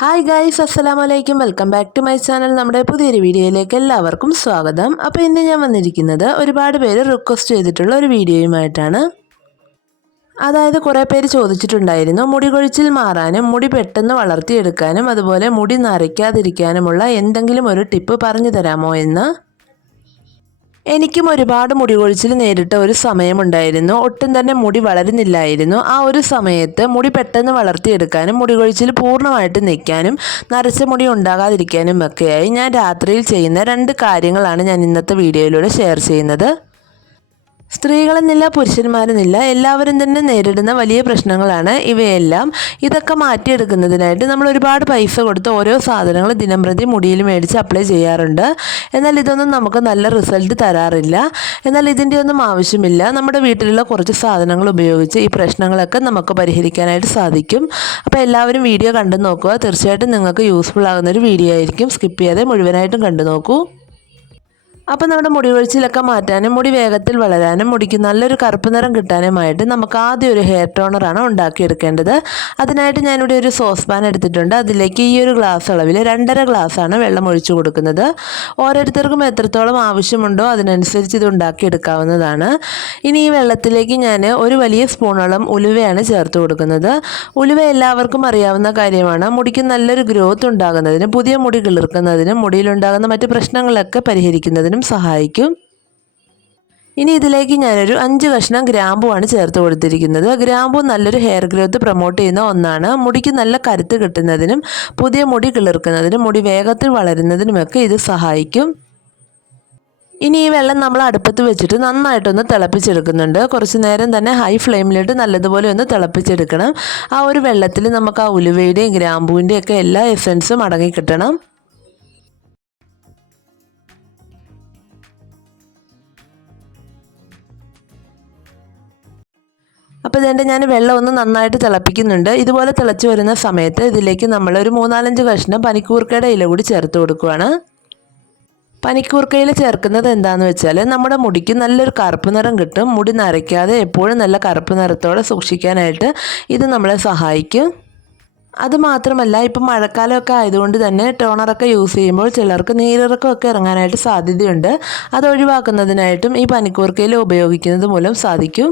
Hi guys അസ്സലാമു വലൈക്കും welcome back to my channel നമ്മുടെ പുതിയൊരു വീഡിയോയിലേക്ക് എല്ലാവർക്കും സ്വാഗതം. അപ്പോൾ ഇന്ന് ഞാൻ വന്നിരിക്കുന്നത് ഒരുപാട് പേര് റിക്വസ്റ്റ് ചെയ്തിട്ടുള്ള ഒരു വീഡിയോയുമായിട്ടാണ്. അതായത് കുറേ പേര് ചോദിച്ചിട്ടുണ്ടായിരുന്നു മുടി കൊഴിച്ചിൽ മാറാനും മുടി പെട്ടെന്ന് വളർത്തിയെടുക്കാനും അതുപോലെ മുടി നരയ്ക്കാതിരിക്കാനുമുള്ള എന്തെങ്കിലും ഒരു ടിപ്പ് പറഞ്ഞു തരാമോ എന്ന്. എനിക്കും ഒരുപാട് മുടി കൊഴിച്ചിൽ നേരിട്ട ഒരു സമയമുണ്ടായിരുന്നു. ഒട്ടും തന്നെ മുടി വളരുന്നില്ലായിരുന്നു. ആ ഒരു സമയത്ത് മുടി പെട്ടെന്ന് വളർത്തിയെടുക്കാനും മുടി കൊഴിച്ചിൽ പൂർണമായിട്ട് നിൽക്കാനും നരച്ച മുടി ഉണ്ടാകാതിരിക്കാനും ഒക്കെയായി ഞാൻ രാത്രിയിൽ ചെയ്യുന്ന രണ്ട് കാര്യങ്ങളാണ് ഞാൻ ഇന്നത്തെ വീഡിയോയിലൂടെ ഷെയർ ചെയ്യുന്നത്. സ്ത്രീകളെന്നില്ല പുരുഷന്മാരെന്നില്ല എല്ലാവരും തന്നെ നേരിടുന്ന വലിയ പ്രശ്നങ്ങളാണ് ഇവയെല്ലാം. ഇതൊക്കെ മാറ്റിയെടുക്കുന്നതിനായിട്ട് നമ്മൾ ഒരുപാട് പൈസ കൊടുത്ത് ഓരോ സാധനങ്ങൾ ദിനംപ്രതി മുടിയിൽ മേടിച്ച് അപ്ലൈ ചെയ്യാറുണ്ട്. എന്നാൽ ഇതൊന്നും നമുക്ക് നല്ല റിസൾട്ട് തരാറില്ല. എന്നാൽ ഇതിന്റെ ഒന്നും ആവശ്യമില്ല. നമ്മുടെ വീട്ടിലുള്ള കുറച്ച് സാധനങ്ങൾ ഉപയോഗിച്ച് ഈ പ്രശ്നങ്ങളൊക്കെ നമുക്ക് പരിഹരിക്കാനായിട്ട് സാധിക്കും. അപ്പോൾ എല്ലാവരും വീഡിയോ കണ്ടു നോക്കുക. തീർച്ചയായിട്ടും നിങ്ങൾക്ക് യൂസ്ഫുൾ ആകുന്ന ഒരു വീഡിയോ ആയിരിക്കും. സ്കിപ്പ് ചെയ്യാതെ മുഴുവനായിട്ടും കണ്ടു നോക്കൂ. അപ്പോൾ നമ്മുടെ മുടി കൊഴിച്ചിലൊക്കെ മാറ്റാനും മുടി വേഗത്തിൽ വളരാനും മുടിക്ക് നല്ലൊരു കറുപ്പ് നിറം കിട്ടാനുമായിട്ട് നമുക്ക് ആദ്യം ഒരു ഹെയർ ടോണറാണ് ഉണ്ടാക്കിയെടുക്കേണ്ടത്. അതിനായിട്ട് ഞാനിവിടെ ഒരു സോസ് പാൻ എടുത്തിട്ടുണ്ട്. അതിലേക്ക് ഈ ഒരു ഗ്ലാസ് അളവിൽ രണ്ടര ഗ്ലാസ്സാണ് വെള്ളം ഒഴിച്ചു കൊടുക്കുന്നത്. ഓരോരുത്തർക്കും എത്രത്തോളം ആവശ്യമുണ്ടോ അതിനനുസരിച്ച് ഇത് ഉണ്ടാക്കിയെടുക്കാവുന്നതാണ്. ഇനി ഈ വെള്ളത്തിലേക്ക് ഞാൻ ഒരു വലിയ സ്പൂണോളം ഉലുവയാണ് ചേർത്ത് കൊടുക്കുന്നത്. ഉലുവ എല്ലാവർക്കും അറിയാവുന്ന കാര്യമാണ്. മുടിക്ക് നല്ലൊരു ഗ്രോത്ത് ഉണ്ടാകുന്നതിനും പുതിയ മുടി കിളിർക്കുന്നതിനും മുടിയിലുണ്ടാകുന്ന മറ്റ് പ്രശ്നങ്ങളൊക്കെ പരിഹരിക്കുന്നതിനും സഹായിക്കും. ഇനി ഇതിലേക്ക് ഞാനൊരു അഞ്ച് കഷ്ണം ഗ്രാമ്പുവാണ് ചേർത്ത് കൊടുത്തിരിക്കുന്നത്. ഗ്രാമ്പു നല്ലൊരു ഹെയർ ഗ്രോത്ത് പ്രൊമോട്ട് ചെയ്യുന്ന ഒന്നാണ്. മുടിക്ക് നല്ല കരുത്ത് കിട്ടുന്നതിനും പുതിയ മുടി കിളിർക്കുന്നതിനും മുടി വേഗത്തിൽ വളരുന്നതിനുമൊക്കെ ഇത് സഹായിക്കും. ഇനി ഈ വെള്ളം നമ്മൾ അടുപ്പത്ത് വെച്ചിട്ട് നന്നായിട്ടൊന്ന് തിളപ്പിച്ചെടുക്കുന്നുണ്ട്. കുറച്ച് നേരം തന്നെ ഹൈ ഫ്ലെയിമിലിട്ട് നല്ലതുപോലെ ഒന്ന് തിളപ്പിച്ചെടുക്കണം. ആ ഒരു വെള്ളത്തിൽ നമുക്ക് ആ ഉലുവയുടെയും ഗ്രാമ്പൂവിന്റെയും ഒക്കെ എല്ലാ എസൻസും അടങ്ങി കിട്ടണം. അപ്പോൾ ഇതിന്റെ ഞാൻ വെള്ളം ഒന്ന് നന്നായിട്ട് തിളപ്പിക്കുന്നുണ്ട്. ഇതുപോലെ തിളച്ച് വരുന്ന സമയത്ത് ഇതിലേക്ക് നമ്മൾ ഒരു മൂന്നാലഞ്ച് കഷ്ണം പനിക്കൂർക്കയുടെ ഇല കൂടി ചേർത്ത് കൊടുക്കുകയാണ് പനിക്കൂർക്കയിൽ ചേർക്കുന്നത് എന്താണെന്ന് വെച്ചാൽ നമ്മുടെ മുടിക്ക് നല്ലൊരു കറുപ്പ് നിറം കിട്ടും. മുടി നരയ്ക്കാതെ എപ്പോഴും നല്ല കറുപ്പ് നിറത്തോടെ സൂക്ഷിക്കാനായിട്ട് ഇത് നമ്മളെ സഹായിക്കും. അതുമാത്രമല്ല ഇപ്പം മഴക്കാലമൊക്കെ ആയതുകൊണ്ട് തന്നെ ടോണറൊക്കെ യൂസ് ചെയ്യുമ്പോൾ ചിലർക്ക് നീരിറക്കമൊക്കെ ഇറങ്ങാനായിട്ട് സാധ്യതയുണ്ട്. അത് ഒഴിവാക്കുന്നതിനായിട്ടും ഈ പനിക്കൂർക്കയിൽ ഉപയോഗിക്കുന്നത് മൂലം സാധിക്കും.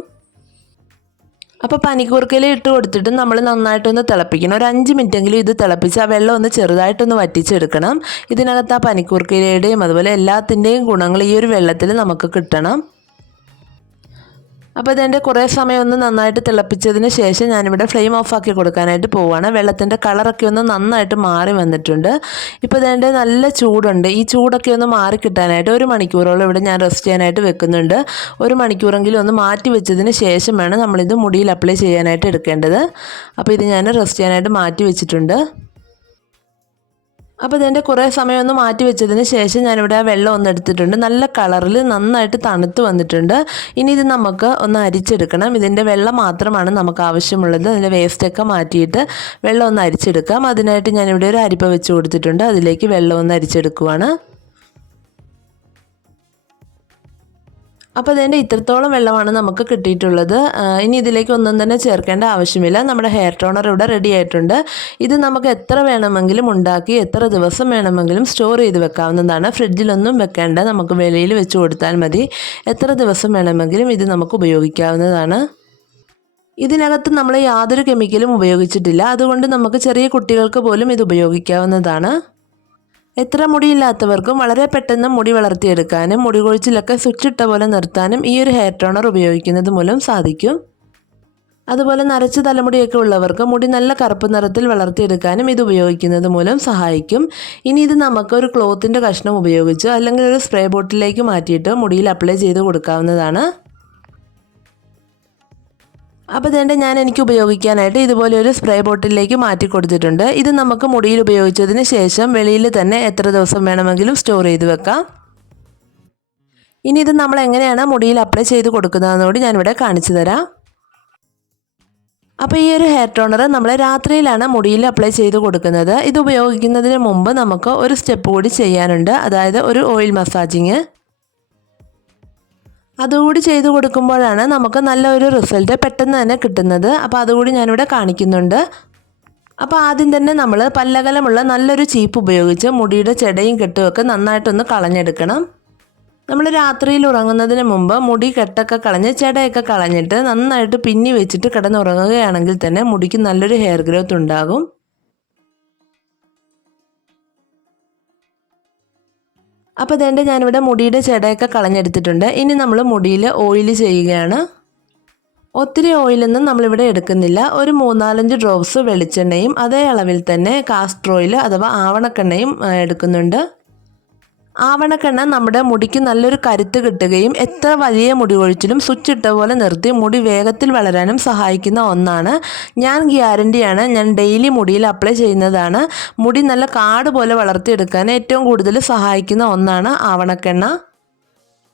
അപ്പോൾ പനിക്കൂർക്കയിൽ ഇട്ട് കൊടുത്തിട്ട് നമ്മൾ നന്നായിട്ടൊന്ന് തിളപ്പിക്കണം. ഒരു അഞ്ച് മിനിറ്റെങ്കിലും ഇത് തിളപ്പിച്ച് ആ വെള്ളം ഒന്ന് ചെറുതായിട്ടൊന്ന് വറ്റിച്ചെടുക്കണം. ഇതിനകത്ത് ആ പനിക്കൂർക്കയിലയുടെയും അതുപോലെ എല്ലാത്തിന്റെയും ഗുണങ്ങൾ ഈ ഒരു വെള്ളത്തിൽ നമുക്ക് കിട്ടണം. അപ്പോൾ ഇതിന്റെ കുറേ സമയം ഒന്ന് നന്നായിട്ട് തിളപ്പിച്ചതിന് ശേഷം ഞാനിവിടെ ഫ്ലെയിം ഓഫ് ആക്കി കൊടുക്കാനായിട്ട് പോവുകയാണ് വെള്ളത്തിന്റെ കളറൊക്കെ ഒന്ന് നന്നായിട്ട് മാറി വന്നിട്ടുണ്ട്. ഇപ്പോൾ ഇതിന്റെ നല്ല ചൂടുണ്ട്. ഈ ചൂടൊക്കെ ഒന്ന് മാറി കിട്ടാനായിട്ട് ഒരു മണിക്കൂറോളം ഇവിടെ ഞാൻ റെസ്റ്റ് ചെയ്യാനായിട്ട് വെക്കുന്നുണ്ട്. ഒരു മണിക്കൂറെങ്കിലും ഒന്ന് മാറ്റി വെച്ചതിന് ശേഷം വേണം നമ്മളിത് മുടിയിൽ അപ്ലൈ ചെയ്യാനായിട്ട് എടുക്കേണ്ടത്. അപ്പോൾ ഇത് ഞാൻ റെസ്റ്റ് ചെയ്യാനായിട്ട് മാറ്റി വെച്ചിട്ടുണ്ട്. അപ്പോൾ ഇതിന്റെ കുറേ സമയം ഒന്ന് മാറ്റി വെച്ചതിന് ശേഷം ഞാനിവിടെ ആ വെള്ളം ഒന്ന് എടുത്തിട്ടുണ്ട്. നല്ല കളറിൽ നന്നായിട്ട് തണുത്ത് വന്നിട്ടുണ്ട്. ഇനി ഇത് നമുക്ക് ഒന്ന് അരിച്ചെടുക്കണം. ഇതിന്റെ വെള്ളം മാത്രമാണ് നമുക്ക് ആവശ്യമുള്ളത്. അതിന്റെ വേസ്റ്റൊക്കെ മാറ്റിയിട്ട് വെള്ളം ഒന്ന് അരിച്ചെടുക്കാം. അതിനായിട്ട് ഞാനിവിടെ ഒരു അരിപ്പ വെച്ച് കൊടുത്തിട്ടുണ്ട്. അതിലേക്ക് വെള്ളം ഒന്ന് അരിച്ചെടുക്കുവാണ്. അപ്പോൾ അതിന്റെ ഇത്രത്തോളം വെള്ളമാണ് നമുക്ക് കിട്ടിയിട്ടുള്ളത്. ഇനി ഇതിലേക്ക് ഒന്നും തന്നെ ചേർക്കേണ്ട ആവശ്യമില്ല. നമ്മുടെ ഹെയർ ടോണർ ഇവിടെ റെഡി ആയിട്ടുണ്ട്. ഇത് നമുക്ക് എത്ര വേണമെങ്കിലും ഉണ്ടാക്കി എത്ര ദിവസം വേണമെങ്കിലും സ്റ്റോർ ചെയ്ത് വെക്കാവുന്നതാണ്. ഫ്രിഡ്ജിലൊന്നും വെക്കേണ്ട. നമുക്ക് വെളിയിൽ വെച്ച് കൊടുത്താൽ മതി. എത്ര ദിവസം വേണമെങ്കിലും ഇത് നമുക്ക് ഉപയോഗിക്കാവുന്നതാണ്. ഇതിനകത്ത് നമ്മൾ യാതൊരു കെമിക്കലും ഉപയോഗിച്ചിട്ടില്ല. അതുകൊണ്ട് നമുക്ക് ചെറിയ കുട്ടികൾക്ക് പോലും ഇത് ഉപയോഗിക്കാവുന്നതാണ്. എത്ര മുടിയില്ലാത്തവർക്കും വളരെ പെട്ടെന്ന് മുടി വളർത്തിയെടുക്കാനും മുടി കൊഴിച്ചിലൊക്കെ സ്വിച്ചിട്ട പോലെ നിർത്താനും ഈ ഒരു ഹെയർ ടോണർ ഉപയോഗിക്കുന്നത് മൂലം സാധിക്കും. അതുപോലെ നരച്ച തലമുടിയൊക്കെ ഉള്ളവർക്ക് മുടി നല്ല കറുപ്പ് നിറത്തിൽ വളർത്തിയെടുക്കാനും ഇത് ഉപയോഗിക്കുന്നത് മൂലം സഹായിക്കും. ഇനി ഇത് നമുക്ക് ഒരു ക്ലോത്തിന്റെ കഷ്ണം ഉപയോഗിച്ച് അല്ലെങ്കിൽ ഒരു സ്പ്രേ ബോട്ടിലേക്ക് മാറ്റിയിട്ട് മുടിയിൽ അപ്ലൈ ചെയ്ത് കൊടുക്കാവുന്നതാണ്. അപ്പോൾ ഇതേണ്ട ഞാൻ എനിക്ക് ഉപയോഗിക്കാനായിട്ട് ഇതുപോലെ ഒരു സ്പ്രേ ബോട്ടിലേക്ക് മാറ്റി കൊടുത്തിട്ടുണ്ട്. ഇത് നമുക്ക് മുടിയിൽ ഉപയോഗിച്ചതിന് ശേഷം വെളിയിൽ തന്നെ എത്ര ദിവസം വേണമെങ്കിലും സ്റ്റോർ ചെയ്ത് വെക്കാം. ഇനി ഇത് നമ്മൾ എങ്ങനെയാണ് മുടിയിൽ അപ്ലൈ ചെയ്ത് കൊടുക്കുന്നതെന്നോട് ഞാനിവിടെ കാണിച്ചു തരാം. അപ്പോൾ ഈ ഒരു ഹെയർ ടോണർ നമ്മൾ രാത്രിയിലാണ് മുടിയിൽ അപ്ലൈ ചെയ്ത് കൊടുക്കുന്നത്. ഇത് ഉപയോഗിക്കുന്നതിന് മുമ്പ് നമുക്ക് ഒരു സ്റ്റെപ്പ് കൂടി ചെയ്യാനുണ്ട്. അതായത് ഒരു ഓയിൽ മസാജിങ് അതുകൂടി ചെയ്ത് കൊടുക്കുമ്പോഴാണ് നമുക്ക് നല്ലൊരു റിസൾട്ട് പെട്ടെന്ന് തന്നെ കിട്ടുന്നത്. അപ്പോൾ അതുകൂടി ഞാനിവിടെ കാണിക്കുന്നുണ്ട്. അപ്പോൾ ആദ്യം തന്നെ നമ്മൾ പല്ലകലമുള്ള നല്ലൊരു ചീപ്പ് ഉപയോഗിച്ച് മുടിയുടെ ചെടയും കെട്ടുമൊക്കെ നന്നായിട്ടൊന്ന് കളഞ്ഞെടുക്കണം. നമ്മൾ രാത്രിയിൽ ഉറങ്ങുന്നതിന് മുമ്പ് മുടി കെട്ടൊക്കെ കളഞ്ഞ് ചെടയൊക്കെ കളഞ്ഞിട്ട് നന്നായിട്ട് പിന്നി വെച്ചിട്ട് കിടന്നുറങ്ങുകയാണെങ്കിൽ തന്നെ മുടിക്ക് നല്ലൊരു ഹെയർ ഗ്രോത്ത് ഉണ്ടാകും. അപ്പോൾ ഇതേണ്ട ഞാനിവിടെ മുടിയുടെ ചെടയൊക്കെ കളഞ്ഞെടുത്തിട്ടുണ്ട്. ഇനി നമ്മൾ മുടിയിൽ ഓയിൽ ചെയ്യുകയാണ്. ഒത്തിരി ഓയിലൊന്നും നമ്മളിവിടെ എടുക്കുന്നില്ല. ഒരു മൂന്നാലഞ്ച് ഡ്രോപ്സ് വെളിച്ചെണ്ണയും അതേ അളവിൽ തന്നെ കാസ്റ്റർ ഓയിൽ അഥവാ ആവണക്കെണ്ണയും എടുക്കുന്നുണ്ട്. ആവണക്കെണ്ണ നമ്മുടെ മുടിക്ക് നല്ലൊരു കരുത്ത് കിട്ടുകയും എത്ര വലിയ മുടി ഒഴിച്ചിലും സ്വിച്ച് ഇട്ട പോലെ നിർത്തി മുടി വേഗത്തിൽ വളരാനും സഹായിക്കുന്ന ഒന്നാണ്. ഞാൻ ഗ്യാരണ്ടിയാണ്. ഞാൻ ഡെയിലി മുടിയിൽ അപ്ലൈ ചെയ്യുന്നതാണ്. മുടി നല്ല കാട് പോലെ വളർത്തിയെടുക്കാൻ ഏറ്റവും കൂടുതൽ സഹായിക്കുന്ന ഒന്നാണ് ആവണക്കെണ്ണ.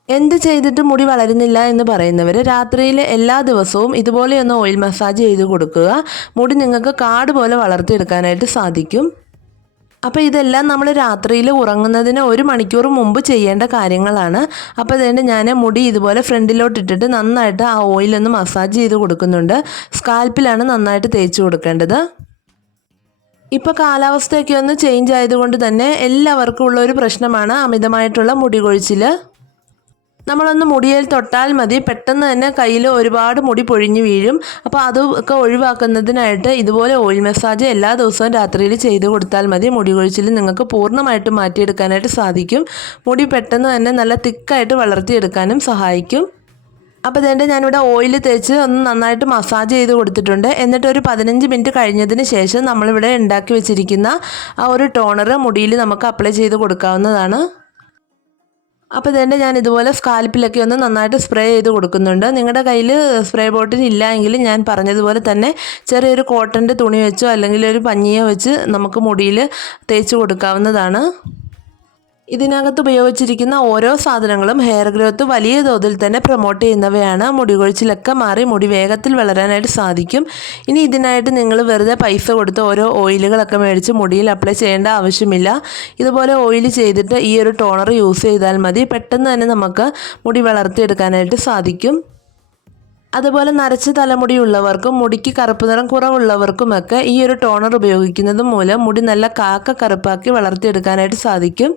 എന്ത് ചെയ്തിട്ട് മുടി വളരുന്നില്ല എന്ന് പറയുന്നവർ രാത്രിയിലെ എല്ലാ ദിവസവും ഇതുപോലെയൊന്ന് ഓയിൽ മസാജ് ചെയ്ത് കൊടുക്കുക. മുടി നിങ്ങൾക്ക് കാട് പോലെ വളർത്തിയെടുക്കാനായിട്ട് സാധിക്കും. അപ്പോൾ ഇതെല്ലാം നമ്മൾ രാത്രിയിൽ ഉറങ്ങുന്നതിന് ഒരു മണിക്കൂർ മുമ്പ് ചെയ്യേണ്ട കാര്യങ്ങളാണ്. അപ്പോൾ അതുകൊണ്ട് ഞാൻ മുടി ഇതുപോലെ ഫ്രണ്ടിലോട്ട് ഇട്ടിട്ട് നന്നായിട്ട് ആ ഓയിലൊന്ന് മസാജ് ചെയ്ത് കൊടുക്കുന്നുണ്ട്. സ്കാൽപ്പിലാണ് നന്നായിട്ട് തേച്ച് കൊടുക്കേണ്ടത്. ഇപ്പോൾ കാലാവസ്ഥയൊക്കെ ഒന്ന് ചേഞ്ച് ആയതുകൊണ്ട് തന്നെ എല്ലാവർക്കും ഉള്ള ഒരു പ്രശ്നമാണ് അമിതമായിട്ടുള്ള മുടി കൊഴിച്ചിൽ നമ്മളൊന്ന് മുടിയിൽ തൊട്ടാൽ മതി. പെട്ടെന്ന് തന്നെ കയ്യിൽ ഒരുപാട് മുടി പൊഴിഞ്ഞു വീഴും. അപ്പോൾ അതൊക്കെ ഒഴിവാക്കുന്നതിനായിട്ട് ഇതുപോലെ ഓയിൽ മസാജ് എല്ലാ ദിവസവും രാത്രിയിൽ ചെയ്ത് കൊടുത്താൽ മതി. മുടി കൊഴിച്ചിൽ നിങ്ങൾക്ക് പൂർണമായിട്ടും മാറ്റിയെടുക്കാനായിട്ട് സാധിക്കും. മുടി പെട്ടെന്ന് തന്നെ നല്ല തിക്കായിട്ട് വളർത്തിയെടുക്കാനും സഹായിക്കും. അപ്പോൾ ഇതേണ്ട ഞാനിവിടെ ഓയിൽ തേച്ച് ഒന്ന് നന്നായിട്ട് മസാജ് ചെയ്ത് കൊടുത്തിട്ടുണ്ട്. എന്നിട്ട് ഒരു പതിനഞ്ച് മിനിറ്റ് കഴിഞ്ഞതിന് ശേഷം നമ്മളിവിടെ ഉണ്ടാക്കി വെച്ചിരിക്കുന്ന ആ ഒരു ടോണർ മുടിയിൽ നമുക്ക് അപ്ലൈ ചെയ്ത് കൊടുക്കാവുന്നതാണ്. അപ്പോൾ തന്നെ ഞാൻ ഇതുപോലെ സ്കാൽപ്പിലൊക്കെ ഒന്ന് നന്നായിട്ട് സ്പ്രേ ചെയ്ത് കൊടുക്കുന്നുണ്ട്. നിങ്ങളുടെ കയ്യിൽ സ്പ്രേ ബോട്ടിൽ ഇല്ല എങ്കിൽ ഞാൻ പറഞ്ഞതുപോലെ തന്നെ ചെറിയൊരു കോട്ടന്റെ തുണി വെച്ചോ അല്ലെങ്കിൽ ഒരു പഞ്ഞിയോ വെച്ച് നമുക്ക് മുടിയിൽ തേച്ച് കൊടുക്കാവുന്നതാണ്. ഇതിനകത്ത് ഉപയോഗിച്ചിരിക്കുന്ന ഓരോ സാധനങ്ങളും ഹെയർ ഗ്രോത്ത് വലിയ തോതിൽ തന്നെ പ്രൊമോട്ട് ചെയ്യുന്നവയാണ്. മുടി കൊഴിച്ചിലൊക്കെ മാറി മുടി വേഗത്തിൽ വളരാനായിട്ട് സാധിക്കും. ഇനി ഇതിനായിട്ട് നിങ്ങൾ വെറുതെ പൈസ കൊടുത്ത് ഓരോ ഓയിലുകളൊക്കെ മേടിച്ച് മുടിയിൽ അപ്ലൈ ചെയ്യേണ്ട ആവശ്യമില്ല. ഇതുപോലെ ഓയിൽ ചെയ്തിട്ട് ഈ ഒരു ടോണർ യൂസ് ചെയ്താൽ മതി. പെട്ടെന്ന് തന്നെ നമുക്ക് മുടി വളർത്തിയെടുക്കാനായിട്ട് സാധിക്കും. അതുപോലെ നരച്ച തലമുടി ഉള്ളവർക്കും മുടിക്ക് കറുപ്പ് നിറം കുറവുള്ളവർക്കുമൊക്കെ ഈ ഒരു ടോണർ ഉപയോഗിക്കുന്നത് മൂലം മുടി നല്ല കാക്ക കറുപ്പാക്കി വളർത്തിയെടുക്കാനായിട്ട് സാധിക്കും.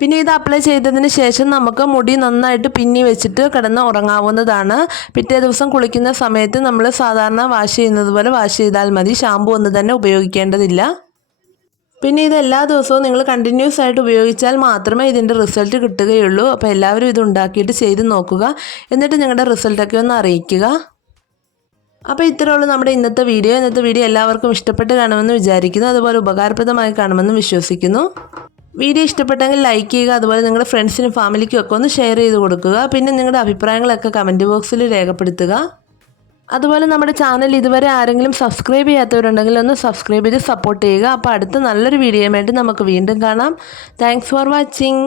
പിന്നെ ഇത് അപ്ലൈ ചെയ്തതിന് ശേഷം നമുക്ക് മുടി നന്നായിട്ട് പിന്നി വെച്ചിട്ട് കിടന്ന് ഉറങ്ങാവുന്നതാണ്. പിറ്റേ ദിവസം കുളിക്കുന്ന സമയത്ത് നമ്മൾ സാധാരണ വാഷ് ചെയ്യുന്നത് പോലെ വാഷ് ചെയ്താൽ മതി. ഷാമ്പു ഒന്നും തന്നെ ഉപയോഗിക്കേണ്ടതില്ല. പിന്നെ ഇത് എല്ലാ ദിവസവും നിങ്ങൾ കണ്ടിന്യൂസ് ആയിട്ട് ഉപയോഗിച്ചാൽ മാത്രമേ ഇതിന്റെ റിസൾട്ട് കിട്ടുകയുള്ളൂ. അപ്പോൾ എല്ലാവരും ഇത് ഉണ്ടാക്കിയിട്ട് ചെയ്ത് നോക്കുക. എന്നിട്ട് നിങ്ങളുടെ റിസൾട്ടൊക്കെ ഒന്ന് അറിയിക്കുക. അപ്പോൾ ഇത്രേ ഉള്ളൂ നമ്മുടെ ഇന്നത്തെ വീഡിയോ ഇന്നത്തെ വീഡിയോ എല്ലാവർക്കും ഇഷ്ടപ്പെട്ട് കാണുമെന്ന് വിചാരിക്കുന്നു. അതുപോലെ ഉപകാരപ്രദമായി കാണുമെന്ന് വിശ്വസിക്കുന്നു. വീഡിയോ ഇഷ്ടപ്പെട്ടെങ്കിൽ ലൈക്ക് ചെയ്യുക അതുപോലെ നിങ്ങളുടെ ഫ്രണ്ട്സിനും ഫാമിലിക്കും ഒക്കെ ഒന്ന് ഷെയർ ചെയ്ത് കൊടുക്കുക. പിന്നെ നിങ്ങളുടെ അഭിപ്രായങ്ങളൊക്കെ കമന്റ് ബോക്സിൽ രേഖപ്പെടുത്തുക. അതുപോലെ നമ്മുടെ ചാനൽ ഇതുവരെ ആരെങ്കിലും സബ്സ്ക്രൈബ് ചെയ്യാത്തവരുണ്ടെങ്കിൽ ഒന്ന് സബ്സ്ക്രൈബ് ചെയ്ത് സപ്പോർട്ട് ചെയ്യുക. അപ്പോൾ അടുത്ത നല്ലൊരു വീഡിയോയുമായിട്ട് നമുക്ക് വീണ്ടും കാണാം. Thanks for watching